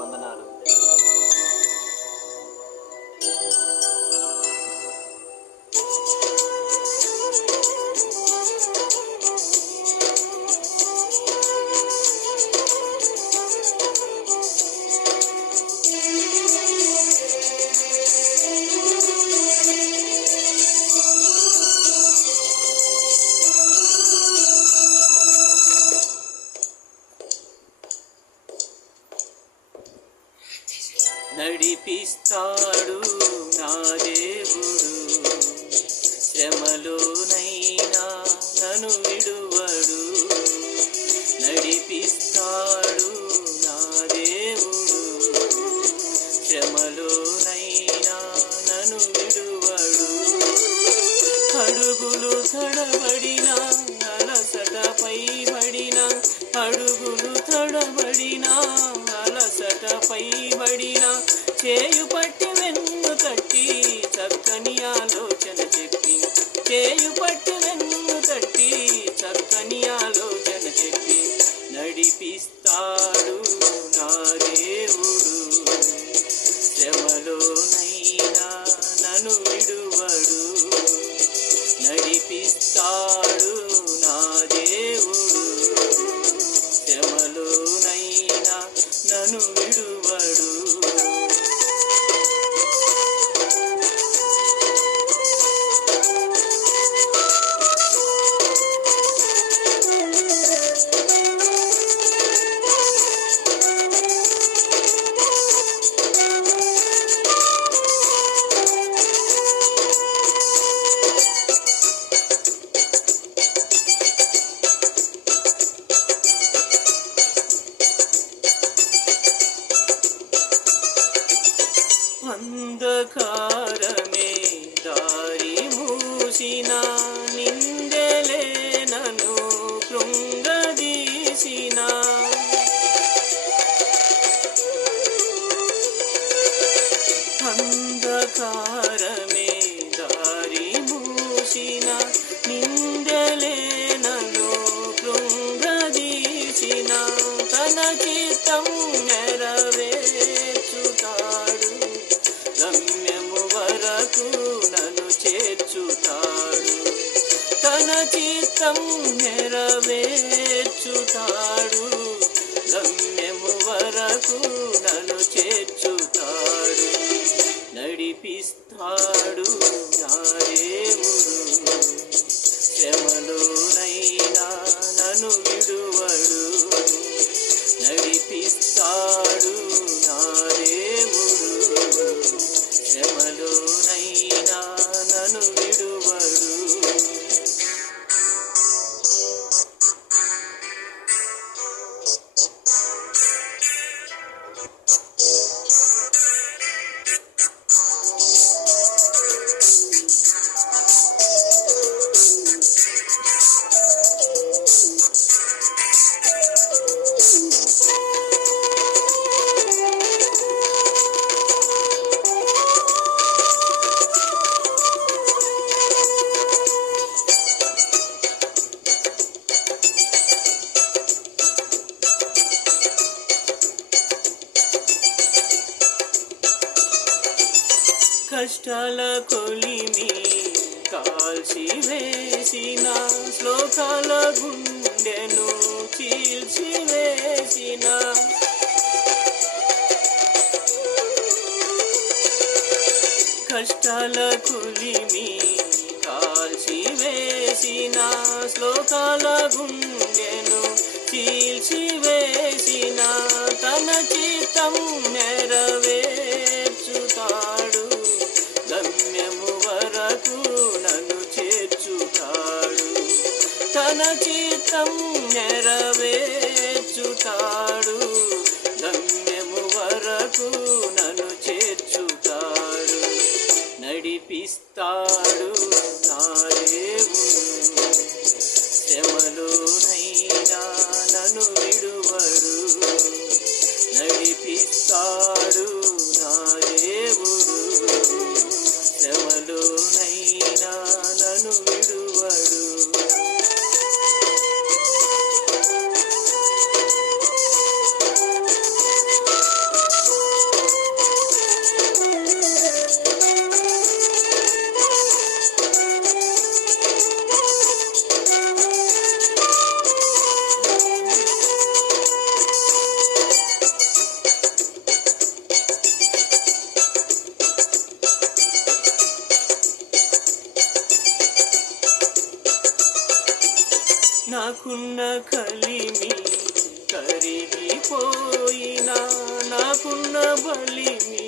వందనాలు. నడిపిస్తాడు నా దేవుడు, శ్రమలోనైనా నన్ను విడువడు. నడిపిస్తాడు నా దేవుడు, శ్రమలోనైనా నన్ను విడువడు. అడుగులు తడబడినా అలసటపై పడినా, అడుగులు తడబడినా అలసటపై పడినా, చేయు పట్టి వెన్ను తట్టి చక్కని ఆలోచన చెప్పి, చేయు పట్టి వెన్ను తట్టి చక్కని ఆలోచన చెప్పి, నడిపిస్తాడు నా దేవుడు, శ్రమలోనైనా నన్ను విడువడు. నడిపిస్తాడు నా దేవుడు, శ్రమలోనైనా నన్ను విడువడు. అంధకారమే దారి మూసిన, నిందెలే నన్ను కృంగదీసిన, అంధకారమే దారి మూసిన, నిందెలే నన్ను కృంగదీసిన, తన చిత్తం నెరవేర్చుతాడు, గమ్యము వరకు నన్ను చేర్చుతాడు. తన చిత్తం నెరవేర్చుతాడు, గమ్యము వరకు నన్ను చేర్చుతాడు. నడిపిస్తాడు నా దేవుడు, శ్రమలోనైనా నన్ను విడువడు. నడిపిస్తాడు నా దేవుడు, శ్రమలోనైనా నన్ను విడువడు. కష్టాల కొలిమి కాల్చి వేసిన, శ్లోకాల గుండెను చీల్చి వేసిన, కష్టాల కొలిమి కాల్చి వేసిన, శ్లోకాల గుండెను చీల్చి వేసిన, తన చిత్తం నెరవేర్చుతాడు, గమ్యము వరకు నన్ను చేర్చుతాడు. తన చిత్తం నెరవేర్చుతాడు, గమ్యము వరకు నన్ను చేర్చుతాడు. నడిపిస్తాడు నా దేవుడు, శ్రమలోనైనా నన్ను విడువడు. నడిపిస్తాడు నా దేవుడు, శ్రమలోనైనా నన్ను విడువడు. నాకున్న కలిమి కరిగిపోయినా, నాకున్న బలిమి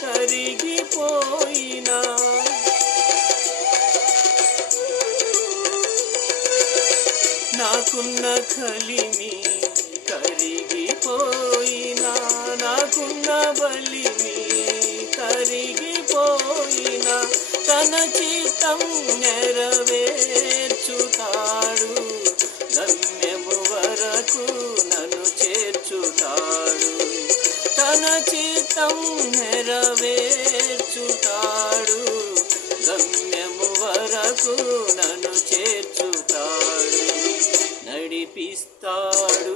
కరిగిపోయినా, నాకున్న కలిమి కరిగిపోయినా, నాకున్న బలిమి కరిగిపోయినా, తన చిత్తం నెరవేర్చుతాడు, గమ్యము వరకు నన్ను చేర్చుతాడు. తన చిత్తం నెరవేర్చుతాడు, గమ్యము వరకు నన్ను చేర్చుతాడు. నడిపిస్తాడు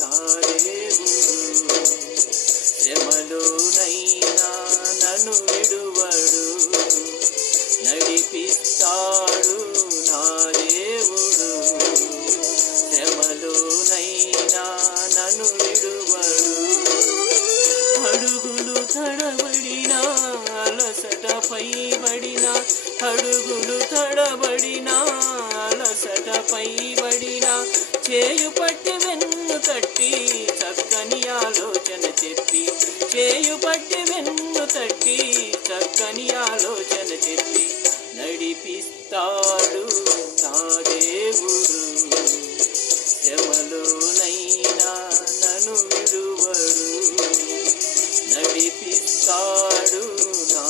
నా దేవుడు, శ్రమలోనైనా నన్ను విడువడు. నడిపిస్తాడు నా దేవుడు, శ్రమలోనైనా నన్ను విడువడు. అడుగులు తడబడినా, అలసట పైబడినా, అడుగులు తడబడినా, అలసట పైబడినా, చేయు పట్టి వెన్ను తట్టి చక్కని ఆలోచన చెప్పి, చేయు పట్టి వెన్ను తట్టి చక్కని ఆలోచన చెప్పి, నడిపిస్తాడు నా దేవుడు, శ్రమలోనైనా నన్ను విడువడు. నడిపిస్తాడు నా